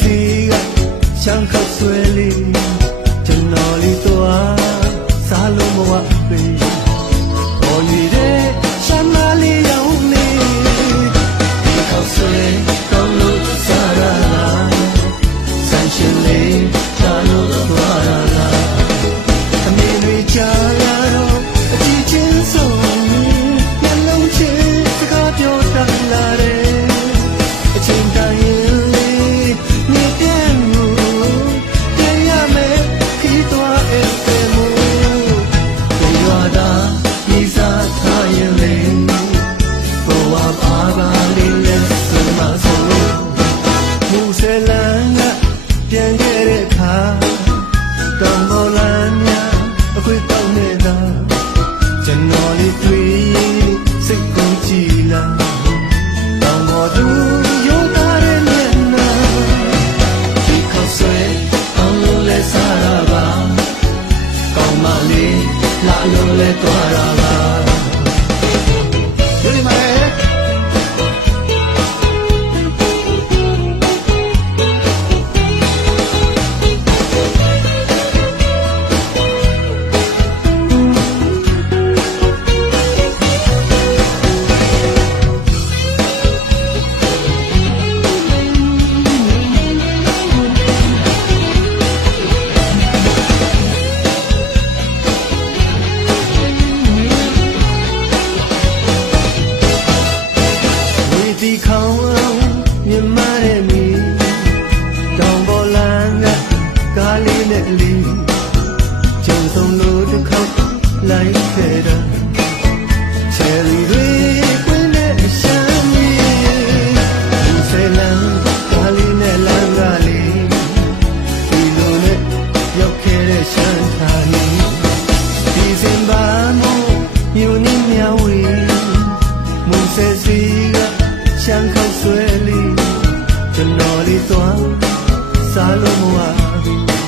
စီကရှမ်းခောက်ဆွဲလေးကျွန်တော်လေးသွားစားလို့မဝပေပေါ်ရည်တဲ့ရှမ်းမလေးရောင်လေးဒီခောက်ဆွဲကောင်းလို့စားရလားဆန်းရှင်လေးရှာလို့သွားရလားအမေတွေကြားရတော့အကြည့်ချင်းဆုံးမျက်လုံးချင်းစကားပြောတတ်လာတယ်အချိန်တိုင်းပြန်ခဲ့တဲ့အခါတောင်ပေါ်လမ်းများအခွေတောင်းနေတာကျွန်တော်လေးတွေ့စိတ်ကုန်ကြည်လာတောင်ပေါ်သူရုံးထားတဲ့မျက်နှာဒီခေါက်ဆွဲအောင်လို့လဲစားရပါကောင်းမလေးလာလို့လဲသွားရပါဒီမှာဒီခေါင်းအောင်မြမတဲ့မီတောင်ပေါ်လမ်းကကားလေးနဲ့လီကျုံဆုံးလို့တစ်ခေါက်လိုက်ခဲ့တာချယ်ရီတွေကွင်းနဲ့ရှမ်းမီဒီဆယ်လမ်းကားလေးနဲ့လမ်းကလေးဒီလိုနဲ့ရောက်ခဲ့တဲ့ရှမ်းသာနီဒီစင်ပါမို့မြို့နီးမြဝေမုန်ဆယ်စီကရှမ်းခောက်ဆွဲလေးကျွန်တော်လေးသွားစားလို့မဝဘူး